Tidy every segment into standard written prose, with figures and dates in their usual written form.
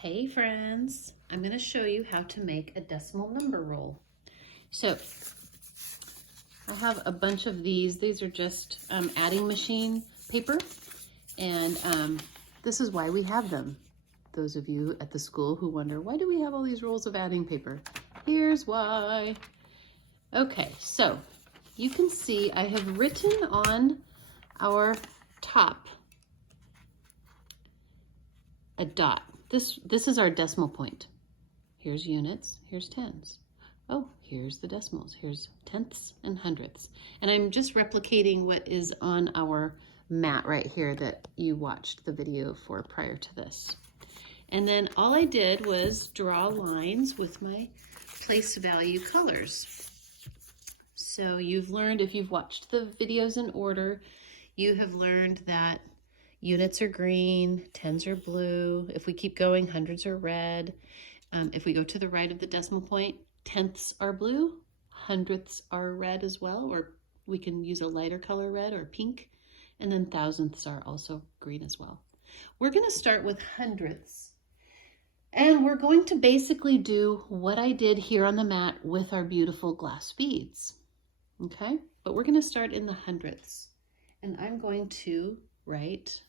Hey friends, I'm going to show you how to make a decimal number roll. So I have a bunch of these. These are just adding machine paper, and this is why we have them. Those of you at the school who wonder, why do we have all these rolls of adding paper? Here's why. Okay, so you can see I have written on our top a dot. This is our decimal point. Here's units, here's tens. Oh, here's the decimals. Here's tenths and hundredths. And I'm just replicating what is on our mat right here that you watched the video for prior to this. And then all I did was draw lines with my place value colors. So you've learned, if you've watched the videos in order, you have learned that units are green, tens are blue. If we keep going, hundreds are red. If we go to the right of the decimal point, tenths are blue, hundredths are red as well, or we can use a lighter color red or pink, and then thousandths are also green as well. We're going to start with hundredths, and we're going to basically do what I did here on the mat with our beautiful glass beads, okay? But we're going to start in the hundredths, and I'm going to write,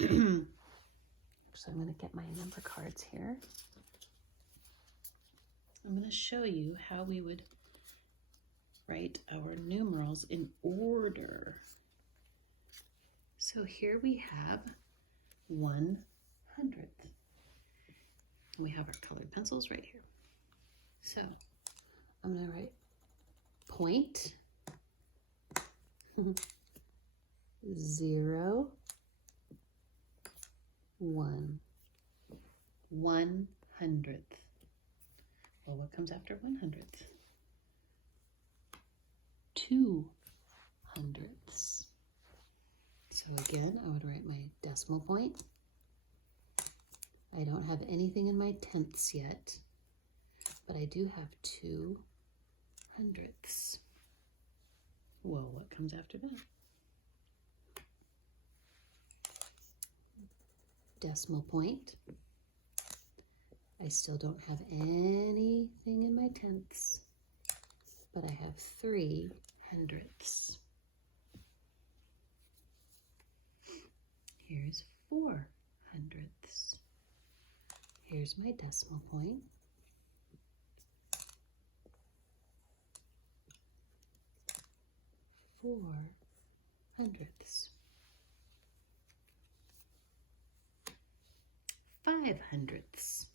so I'm going to get my number cards here. I'm going to show you how we would write our numerals in order. So here we have 1/100th. We have our colored pencils right here. So I'm going to write point 0 1 1/100th. Well, what comes after 1/100th? 2/100ths. So again, I would write my decimal point. I don't have anything in my tenths yet, but I do have 2/100ths. Well, what comes after that? Decimal point. I still don't have anything in my tenths, but I have 3/100ths. Here's 4/100ths. Here's my decimal point. Four hundredths. 5/100ths.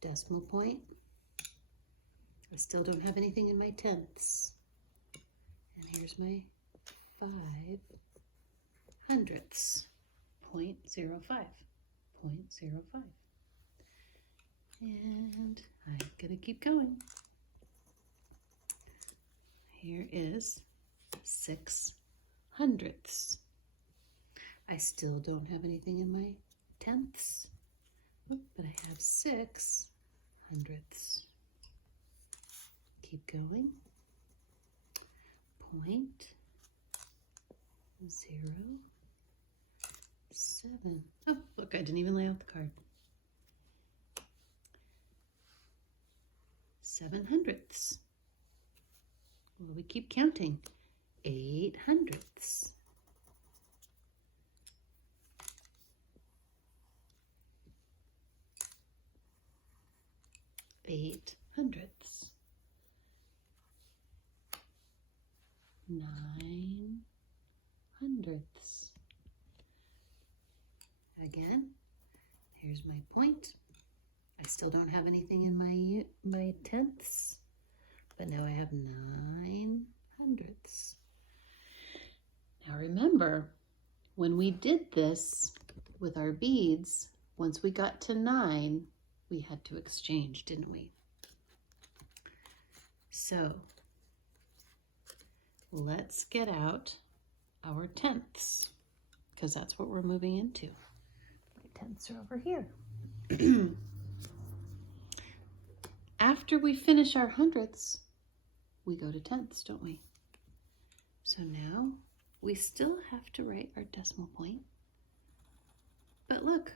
Decimal point. I still don't have anything in my tenths. And here's my 5/100ths. 0.05. 0.05. And I'm going to keep going. Here is 6/100ths. I still don't have anything in my tenths, but I have 6/100ths. Keep going. 0.07. Oh, look, I didn't even lay out the card. 7/100ths. Well, we keep counting. 8/100ths. 8/100ths. 9/100ths. Again, here's my point. I still don't have anything in my tenths, but now I have 9/100ths. Now remember, when we did this with our beads, once we got to 9, we had to exchange, didn't we? So let's get out our tenths, because that's what we're moving into. My tenths are over here. After we finish our hundredths, we go to tenths, don't we? So now we still have to write our decimal point. But look,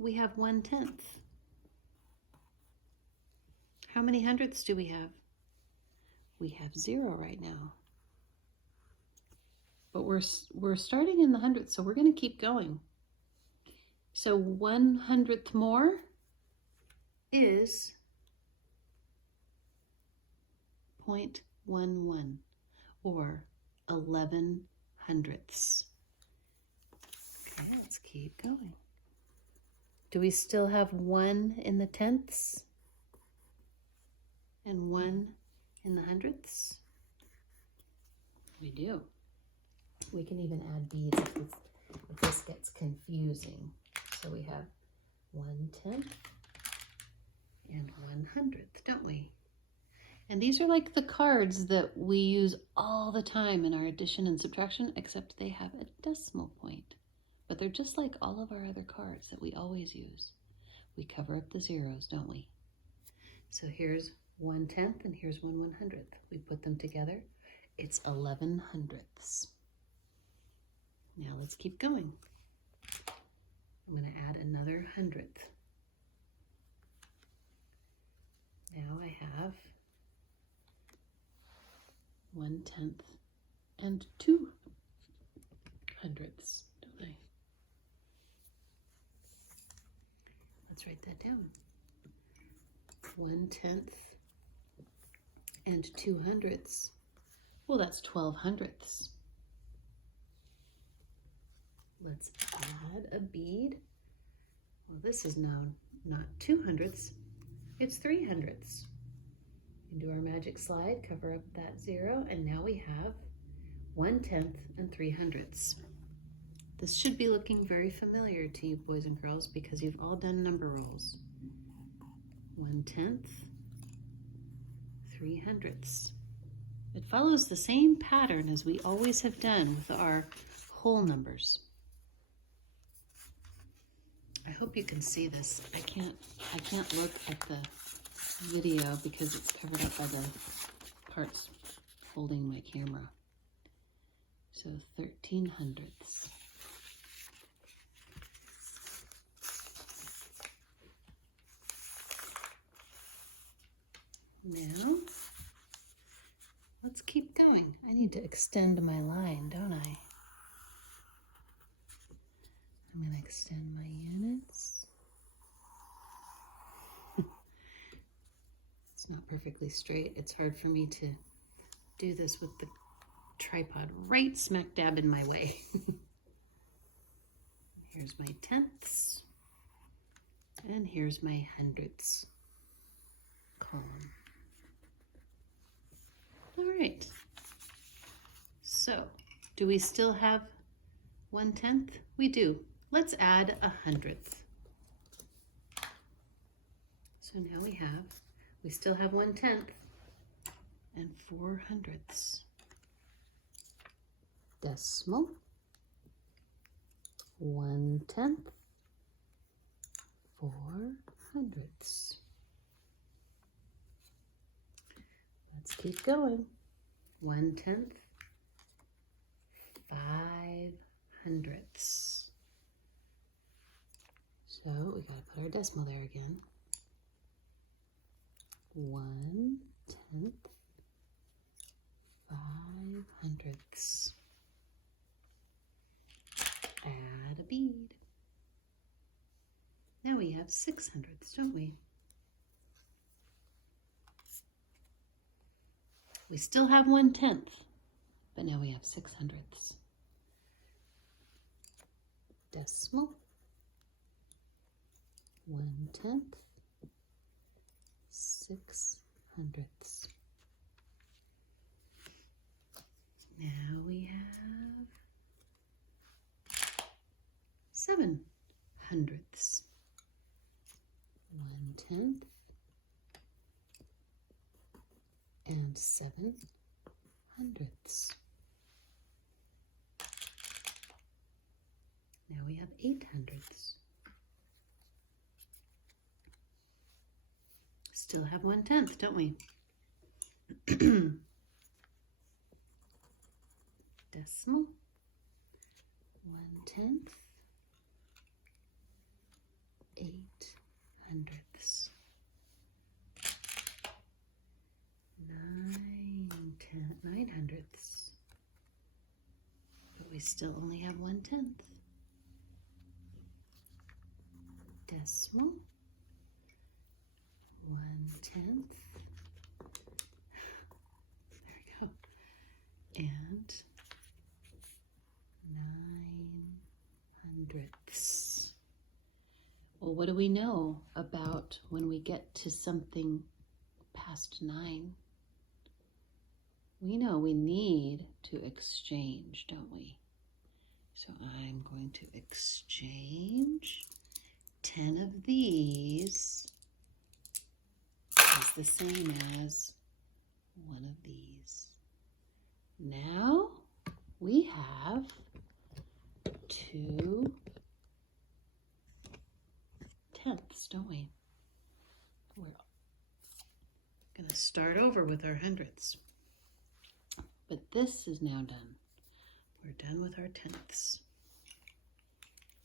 we have 1/10. How many hundredths do we have? We have 0 right now. But we're starting in the hundredths, so we're going to keep going. So 1/100th more is 0.11 or 11 hundredths. Okay, let's keep going. Do we still have 1 in the tenths and 1 in the hundredths? We do. We can even add beads if this gets confusing. So we have 1/10 and 1/100th, don't we? And these are like the cards that we use all the time in our addition and subtraction, except they have a decimal point. But they're just like all of our other cards that we always use. We cover up the zeros, don't we? So here's 1/10 and here's 1/100th. We put them together. It's 11 hundredths. Now let's keep going. I'm going to add another hundredth. Now I have 1/10 and 2 hundredths, don't I? Let's write that down. 1/10 and 2 hundredths. Well, that's 12 hundredths. Let's add a bead. Well, this is now not 2 hundredths, it's 3 hundredths. And do our magic slide, cover up that 0, and now we have 1/10 and 3 hundredths. This should be looking very familiar to you boys and girls because you've all done number rolls. 1/10, 3 hundredths. It follows the same pattern as we always have done with our whole numbers. I hope you can see this. I can't look at the video because it's covered up by the parts holding my camera. So 13 hundredths. Now, let's keep going. I need to extend my line, don't I? I'm going to extend my units. It's not perfectly straight. It's hard for me to do this with the tripod right smack dab in my way. Here's my tenths. And here's my hundredths column. All right. So, do we still have 1/10? We do. Let's add a hundredth. So now we still have 1/10 and 4 hundredths. Decimal, 1/10, 4 hundredths. Let's keep going. 1/10, 5 hundredths. So we gotta put our decimal there again. 1/10, 5 hundredths. Add a bead. Now we have 6 hundredths, don't we? We still have 1/10, but now we have 6 hundredths. Decimal, 1/10, 6 hundredths. Now we have 7 hundredths. 1/10 and 7 hundredths. Now we have 8 hundredths. Still have 1/10, don't we? Decimal, 1/10, hundredths. 9 hundredths. But we still only have 1/10. Decimal. 1/10. There we go. And 9 hundredths. Well, what do we know about when we get to something past 9? We know we need to exchange, don't we? So I'm going to exchange 10 of these is the same as 1 of these. Now we have 2 tenths, don't we? We're going to start over with our hundredths. But this is now done. We're done with our tenths.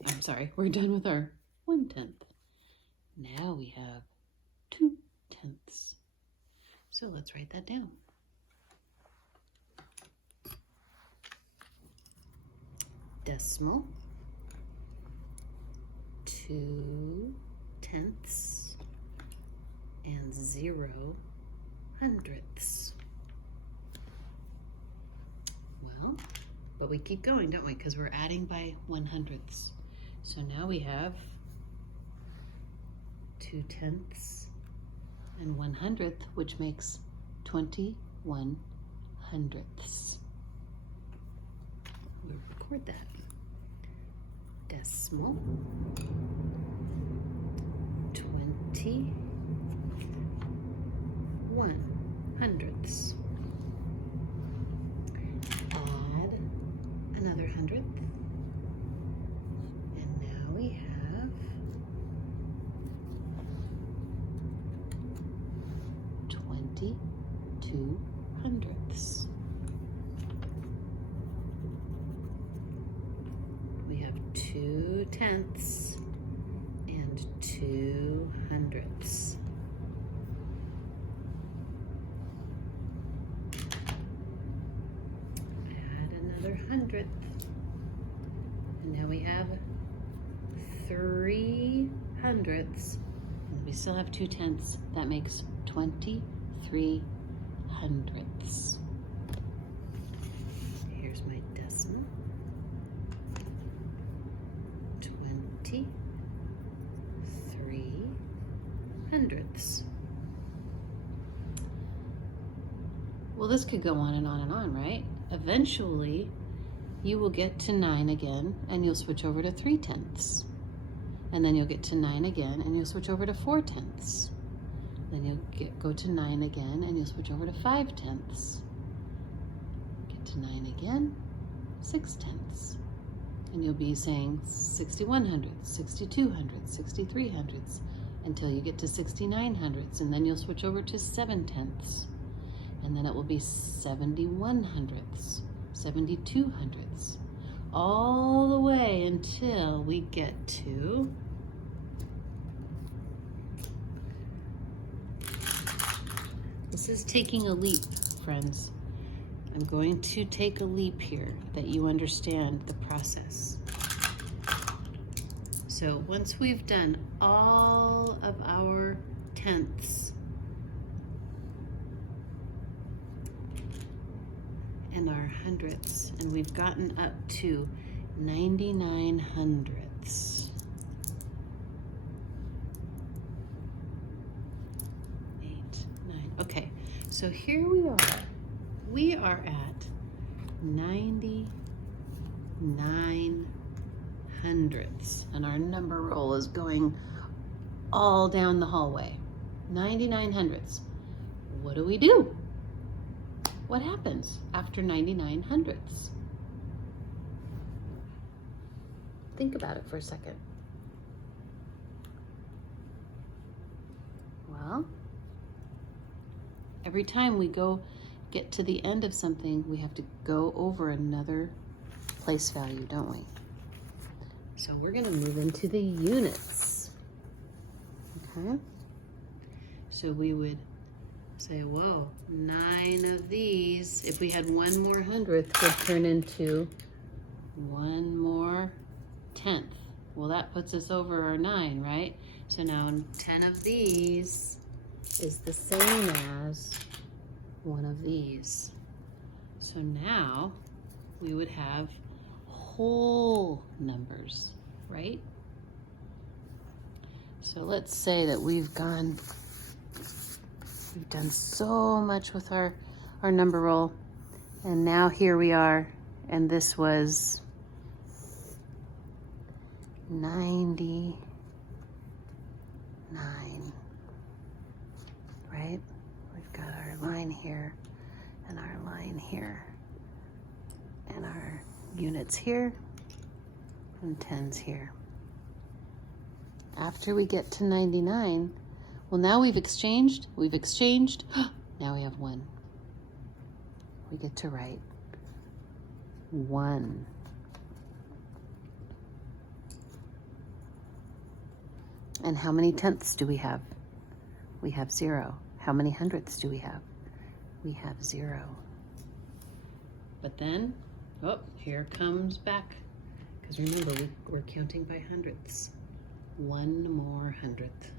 I'm sorry, we're done with our 1/10. Now we have 2 tenths. So let's write that down. Decimal, 2 tenths, and 0 hundredths. Well, but we keep going, don't we? Because we're adding by 1/100ths. So now we have 2 tenths and 1/100th, which makes 21 hundredths. We'll record that. Decimal, 21 hundredths. Add another 100th. And now we have 22 hundredths. We have 2 tenths and 2 hundredths. Add another 100th. And now we have 3 hundredths. And we still have 2 tenths. That makes 23 hundredths. Here's my decimal. 23 hundredths. Well, this could go on and on and on, right? Eventually, you will get to 9 again, and you'll switch over to 3 tenths. And then you'll get to 9 again, and you'll switch over to 4 tenths. Then you'll go to 9 again, and you'll switch over to 5 tenths. Get to 9 again, 6 tenths. And you'll be saying 61 hundredths, 62 hundredths, 63 hundredths, until you get to 69 hundredths, and then you'll switch over to 7 tenths. And then it will be 71 hundredths, 72 hundredths, all the way until we get to this is taking a leap, friends. I'm going to take a leap here that you understand the process. So once we've done all of our tenths and our hundredths, and we've gotten up to 99 hundredths. 8, 9. Okay, so here we are. We are at 99 hundredths, and our number roll is going all down the hallway. 99 hundredths. What do? What happens after 99 hundredths? Think about it for a second. Well, every time we get to the end of something, we have to go over another place value, don't we? So we're going to move into the units. Okay. So we would say, whoa, 9 of these, if we had one more hundredth, would turn into one more tenth. Well, that puts us over our 9, right? So now 10 of these is the same as one of these. So now we would have whole numbers, right? So let's say that we've done so much with our number roll, and now here we are, and this was 99, right? We've got our line here and our line here and our units here and tens here. After we get to 99, well, now we've exchanged, now we have 1. We get to write 1. And how many tenths do we have? We have 0. How many hundredths do we have? We have 0. But then, oh, here comes back. Because remember, we're counting by hundredths. 1 more hundredth.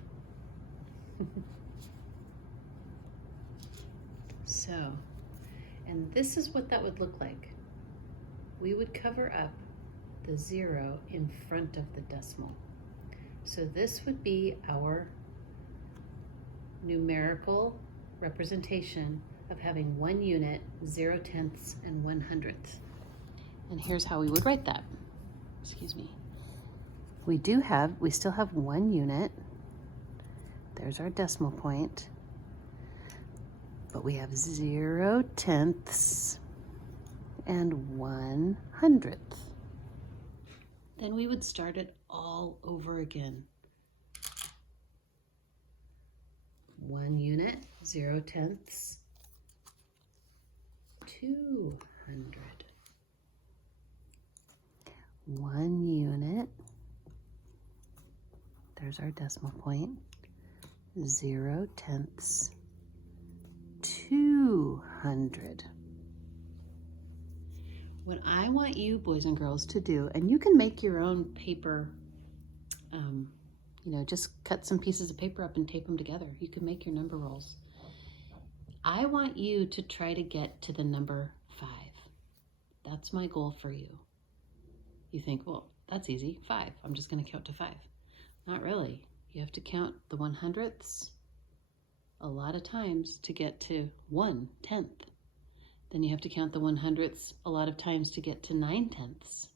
So, and this is what that would look like. We would cover up the 0 in front of the decimal. So this would be our numerical representation of having 1 unit, 0 tenths, and 1 hundredth. And here's how we would write that. Excuse me. We still have 1 unit. There's our decimal point. But we have 0 tenths and 1 hundredth. Then we would start it all over again. 1 unit, 0 tenths, 200. 1 unit, there's our decimal point, 0 tenths, 200. What I want you boys and girls to do, and you can make your own paper, just cut some pieces of paper up and tape them together. You can make your number rolls. I want you to try to get to the number 5. That's my goal for you. You think, well, that's easy, 5. I'm just going to count to 5. Not really. You have to count the 1 hundredths a lot of times to get to 1 tenth. Then you have to count the 1 hundredths a lot of times to get to 9 tenths.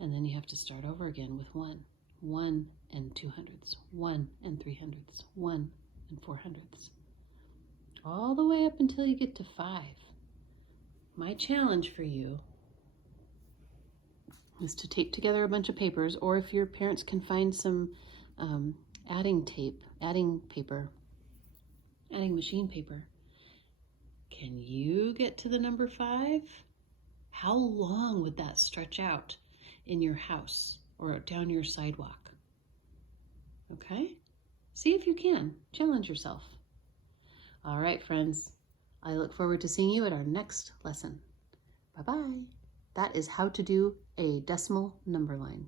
And then you have to start over again with 1. 1 and 2 hundredths, 1 and 3 hundredths, 1 and 4 hundredths. All the way up until you get to 5. My challenge for you is to tape together a bunch of papers, or if your parents can find some adding machine paper. Can you get to the number 5? How long would that stretch out in your house or down your sidewalk? Okay? See if you can. Challenge yourself. All right, friends. I look forward to seeing you at our next lesson. Bye-bye. That is how to do a decimal number line.